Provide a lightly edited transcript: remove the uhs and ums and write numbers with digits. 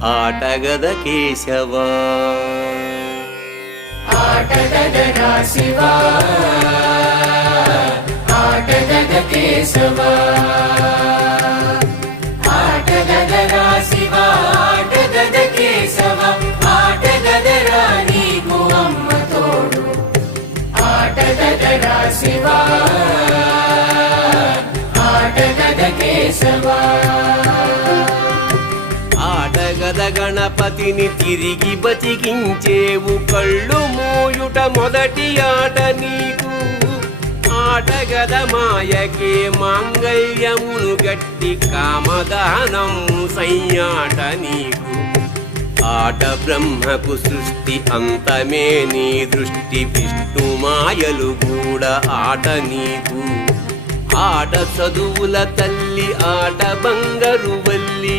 ఆటగద కేశవా ఆటగదరా శివా ఆటగద కేశవా ఆటగదరా శివా ఆటగద కేశవా ఆటగదరా నీకు అమ్మ తోడు ఆటగదరా శివా ఆటగద కేశవా ఆటగద గణపతిని తిరిగి బతికించేవు కళ్ళు మూయుట మొదటి ఆట నీకు ఆటగద మాయకే మాంగళ్యమును గట్టి కామదానం సయ్యాట నీకు ఆట బ్రహ్మకు సృష్టి అంతమే నీ దృష్టి విష్ణు మాయలు కూడా ఆట నీకు ఆట చదువుల తల్లి ఆట బంగారు వల్లి